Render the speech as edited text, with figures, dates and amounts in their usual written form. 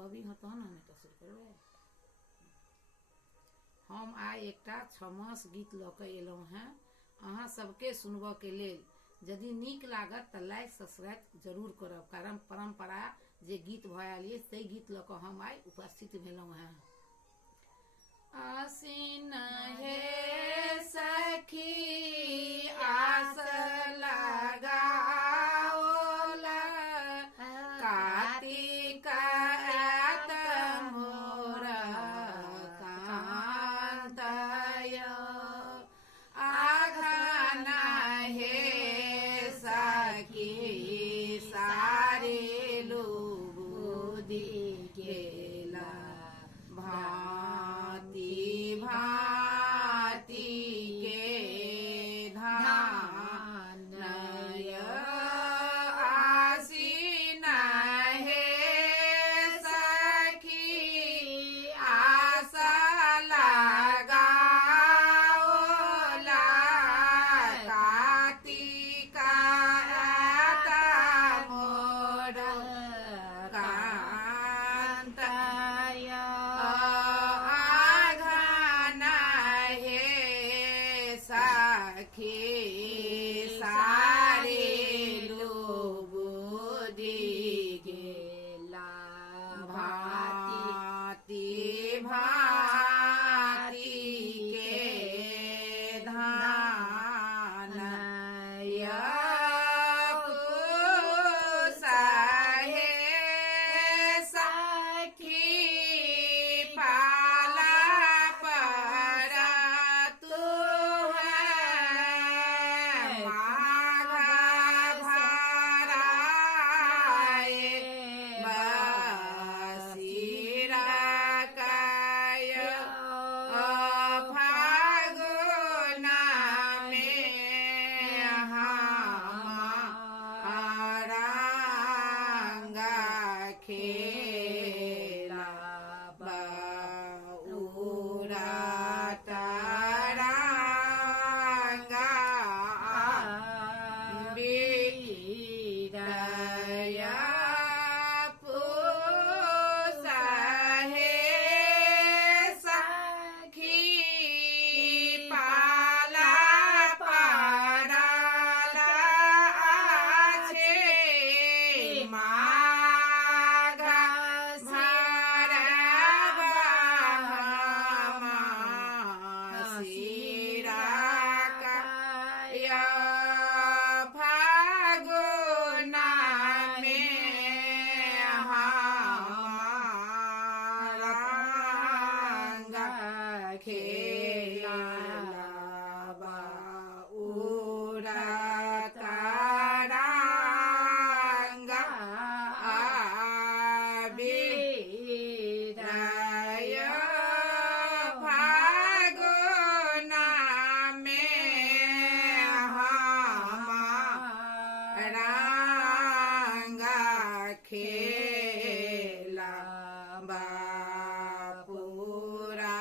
कवि हो तहन हम एतऽ शुरू करबै। हम आइ एकटा छमास गीत लऽ कऽ एलहुँ हेँ अहाँ सबके सुनबऽके लेल। यदि नीक लागत तऽ लाइक सब्सक्राइब जरूर करब, कारण परम्परा जे गीत भऽ आयल अछि ताहि गीत लऽ कऽ हम आइ उपस्थित भेलहुँ हेँ। आसिन हे सखी आस लगाओला, कार्तिक आत मोर कांत य, आघन हे सखी सारे लुबुदि गेला, भांति भांति के धान य, आसिन हे सखी आस लगाओला, कार्तिक आत मोर कांत य, आघन हे सखी सारे लुबुदि गेला, भांति भांति के धान य, कुश हे सखी पाला पर तू है, माघ भराए बसीरा काय, फागुन में हमारा रंग खेला, बउरा तरंग बीरय, पूस हे सखी पाला पड़ल अछि, माघ भरब हम सिरा काय, फागुन में हमारा रंग खेला, बउरा तरंग बीरय, फागुन में हमारा रंग खेला, बापुरा